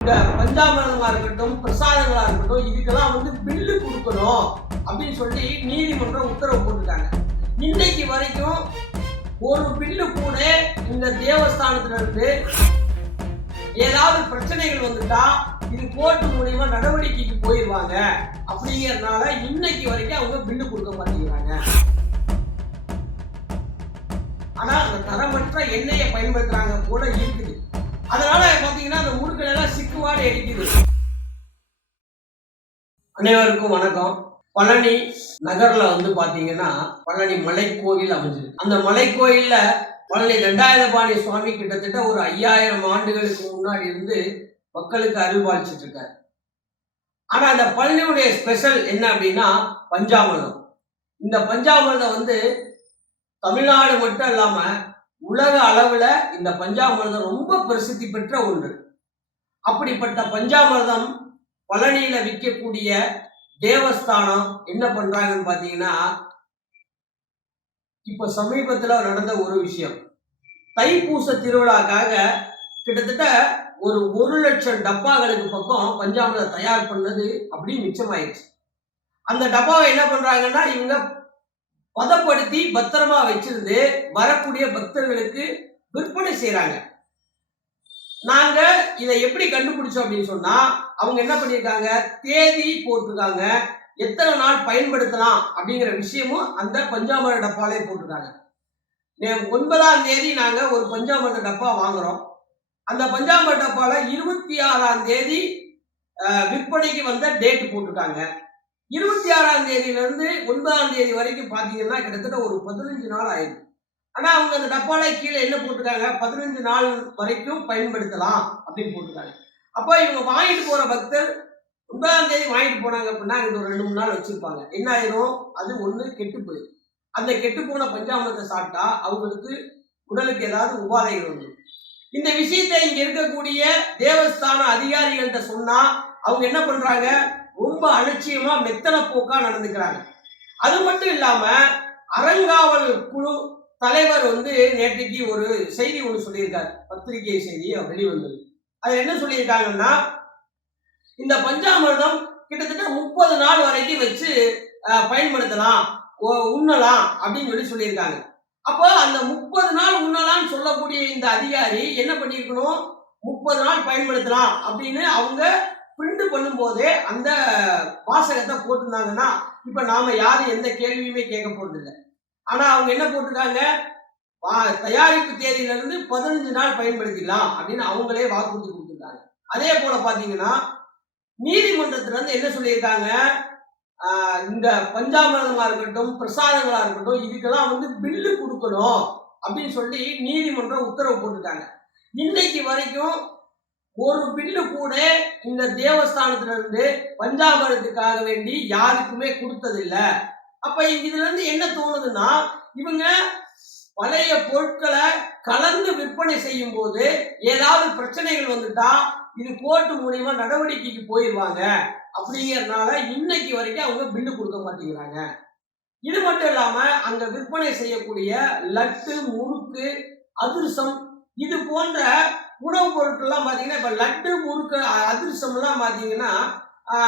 இந்த பஞ்சாமிரதமா இருக்கட்டும் பிரசாதங்களா இருக்கட்டும் இதுக்கெல்லாம் வந்து பில்லு கொடுக்கணும் அப்படின்னு சொல்லி நீதிமன்றம் உத்தரவு போட்டுட்டாங்க இன்னைக்கு வரைக்கும் ஒரு பில்லு கூட இந்த தேவஸ்தானத்துல இருந்து ஏதாவது பிரச்சனைகள் வந்துட்டா இது கோர்ட்டு மூலியமா நடவடிக்கைக்கு போயிடுவாங்க அப்படிங்கறதுனால இன்னைக்கு வரைக்கும் அவங்க பில்லு கொடுக்க மாட்டேங்கிறாங்க. ஆனா அந்த தரமற்ற எண்ணெயை பயன்படுத்துறாங்க போல இருக்குது. அதனால பாத்தீங்கன்னா அந்த முறுக்கள் எல்லாம் சிக்குவாடு அடிக்குது அனைவருக்கும் வணக்கம். பழனி நகர்ல வந்து பாத்தீங்கன்னா பழனி மலைக்கோவில் அமைஞ்சிருக்கு அந்த மலைக்கோயில்ல பழனி தண்டாயுதபாணி சுவாமி கிட்டத்தட்ட ஒரு ஐயாயிரம் ஆண்டுகளுக்கு முன்னாடி இருந்து மக்களுக்கு அறிவாளிச்சிட்டு இருக்காரு. ஆனா அந்த பழனியுடைய ஸ்பெஷல் என்ன அப்படின்னா பஞ்சாமலம் இந்த பஞ்சாமிர்தம் வந்து தமிழ்நாடு மட்டும் இல்லாம உலக அளவில் இந்த பஞ்சாமிர்தம் ரொம்ப பிரசித்தி பெற்ற ஒன்று. அப்படிப்பட்ட பஞ்சாமிர்தம் பழனியில் விற்கக்கூடிய தேவஸ்தானம் என்ன பண்ணுறாங்கன்னு பார்த்தீங்கன்னா இப்போ சமீபத்தில் நடந்த ஒரு விஷயம். தைப்பூச திருவிழாக்காக கிட்டத்தட்ட ஒரு ஒரு லட்சம் டப்பாக்களுக்கு பக்கம் பஞ்சாமிரதம் தயார் பண்ணது அப்படின்னு மிச்சமாயிடுச்சு. அந்த டப்பாவை என்ன பண்ணுறாங்கன்னா இவங்க பதப்படுத்தி பத்திரமா வச்சிருந்து வரக்கூடிய பக்தர்களுக்கு விற்பனை செய்யறாங்க நாங்க இதை எப்படி கண்டுபிடிச்சோம் அப்படின்னு சொன்னா அவங்க என்ன பண்ணியிருக்காங்க? தேதி போட்டிருக்காங்க. எத்தனை நாள் பயன்படுத்தலாம் அப்படிங்கிற விஷயமும் அந்த பஞ்சாமிர டப்பாலே போட்டிருக்காங்க. ஒன்பதாம் தேதி நாங்க ஒரு பஞ்சாமிரத டப்பா வாங்குறோம். அந்த பஞ்சாமிர டப்பால இருபத்தி ஆறாம் தேதி விற்பனைக்கு வந்த டேட் போட்டிருக்காங்க. இருபத்தி ஆறாம் தேதியிலிருந்து ஒன்பதாம் தேதி வரைக்கும் பார்த்தீங்கன்னா கிட்டத்தட்ட ஒரு பதினஞ்சு நாள் ஆயிடுது. ஆனால் அவங்க அந்த டப்பால கீழே என்ன போட்டிருக்காங்க பதினஞ்சு நாள் வரைக்கும் பயன்படுத்தலாம் அப்படின்னு போட்டிருக்காங்க அப்போ இவங்க வாங்கிட்டு போகிற பக்தர் ஒன்பதாம் தேதி வாங்கிட்டு போனாங்க அப்படின்னா இங்க ஒரு ரெண்டு மூணு நாள் வச்சுருப்பாங்க. என்ன ஆயிரும்? அது ஒன்று கெட்டு போயிடும். அந்த கெட்டு போன பஞ்சாமிரத்தை சாப்பிட்டா அவங்களுக்கு உடலுக்கு ஏதாவது உபாதைகள் வந்துடும். இந்த விஷயத்தை இங்க இருக்கக்கூடிய தேவஸ்தான அதிகாரிகள்கிட்ட சொன்னா அவங்க என்ன பண்றாங்க? ரொம்ப அலட்சியமா மெத்தன போக்கா நடந்துக்கிறாங்க. அது மட்டும் இல்லாம அறங்காவல் குழு தலைவர் வந்து நேற்றைக்கு ஒரு செய்தி ஒன்று சொல்லியிருக்காரு. பத்திரிகை செய்தி வெளிவந்தது. அது என்ன சொல்லியிருக்காங்கன்னா இந்த பஞ்சாமிர்தம் கிட்டத்தட்ட முப்பது நாள் வரைக்கும் வச்சு பயன்படுத்தலாம் ஓ- உண்ணலாம் அப்படின்னு சொல்லி சொல்லியிருக்காங்க. அப்போ அந்த முப்பது நாள் உண்ணலாம்னு சொல்லக்கூடிய இந்த அதிகாரி என்ன பண்ணியிருக்கணும்? முப்பது நாள் பயன்படுத்தலாம் அப்படின்னு அவங்க பிரிண்ட் பண்ணும்போதே அந்த வாசகத்தை போட்டிருந்தாங்கன்னா இப்ப நாம யாரும் எந்த கேள்வியுமே கேட்க போறது இல்லை ஆனா அவங்க என்ன போட்டிருக்காங்க? தயாரிப்பு தேதியில இருந்து பதினஞ்சு நாள் பயன்படுத்திக்கலாம் அப்படின்னு அவங்களே வாக்குறுதி கொடுத்துருக்காங்க. அதே போல பாத்தீங்கன்னா நீதிமன்றத்துல இருந்து என்ன சொல்லியிருக்காங்க? இந்த பஞ்சாமிரதமா இருக்கட்டும் பிரசாதங்களா இருக்கட்டும் இதுக்கெல்லாம் வந்து பில்லு கொடுக்கணும் அப்படின்னு சொல்லி நீதிமன்றம் உத்தரவு போட்டுட்டாங்க இன்னைக்கு வரைக்கும் ஒரு பில்லு கூட இந்த தேவஸ்தானத்துல இருந்து வேண்டி யாருக்குமே கொடுத்ததில்ல. அப்ப இதுல இருந்து என்ன தோணுதுன்னா இவங்க பழைய பொருட்களை கலந்து விற்பனை செய்யும் போது ஏதாவது பிரச்சனைகள் வந்துட்டா இது கோர்ட்டு மூலியமா நடவடிக்கைக்கு போயிடுவாங்க. அப்படிங்கறதுனால இன்னைக்கு வரைக்கும் அவங்க பில்லு கொடுக்க மாட்டேங்கிறாங்க. இது மட்டும் இல்லாம அங்க விற்பனை செய்யக்கூடிய லட்டு முறுக்கு அதிர்சம் இது போன்ற உணவுப் பொருட்கள்லாம் பார்த்தீங்கன்னா இப்போ லட்டு முறுக்கு அ- பார்த்தீங்கன்னா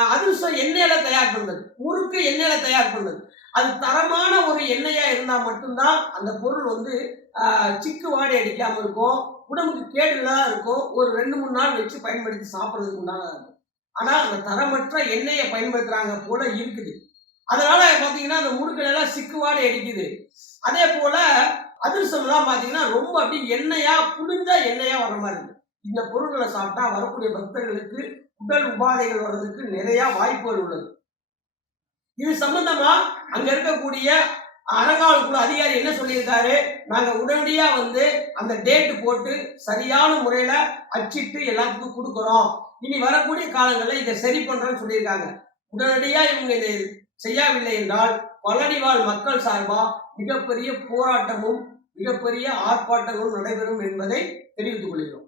எல்லாம் எண்ணெயில் அதிரசம் தயார் பண்ணுது. முறுக்கு எண்ணெயில் தயார் பண்ணுது. அது தரமான ஒரு எண்ணெயாக இருந்தால் மட்டும்தான் அந்த பொருள் வந்து சிக்கு வாடை அடிக்காமல் இருக்கும். உடம்புக்கு கேடு இல்லாத இருக்கும். ஒரு ரெண்டு மூணு நாள் வச்சு பயன்படுத்தி சாப்பிட்றதுக்கு உண்டானதா இருக்கும். ஆனால் அந்த தரமற்ற எண்ணெயை பயன்படுத்துகிறாங்க போல இருக்குது. அதனால் பார்த்தீங்கன்னா அந்த முறுக்கள் எல்லாம் சிக்குவாடை அடிக்குது. அதே போல் அதிரசம்லாம் பார்த்தீங்கன்னா ரொம்ப அப்படியே எண்ணெயா புளிஞ்ச எண்ணெயா வர மாதிரி இருக்கு. இந்த பொருட்களை சாப்பிட்டா வரக்கூடிய பக்தர்களுக்கு உடல் உபாதைகள் வர்றதுக்கு நிறைய வாய்ப்புகள் உள்ளது. இது சம்பந்தமா அங்க இருக்கக்கூடிய அறங்காவல் குழு அதிகாரி என்ன சொல்லியிருக்காரு? நாங்க உடனடியா வந்து அந்த டேட்டு போட்டு சரியான முறையில அச்சிட்டு எல்லாத்துக்கும் கொடுக்குறோம். இனி வரக்கூடிய காலங்களில் இதை சரி பண்றோம்னு சொல்லியிருக்காங்க. உடனடியா இவங்க இதை செய்யவில்லை என்றால் பழனிவாழ் மக்கள் சார்பா மிகப்பெரிய போராட்டமும் மிகப்பெரிய ஆர்ப்பாட்டங்களும் நடைபெறும் என்பதை தெரிவித்துக் கொள்கிறோம்.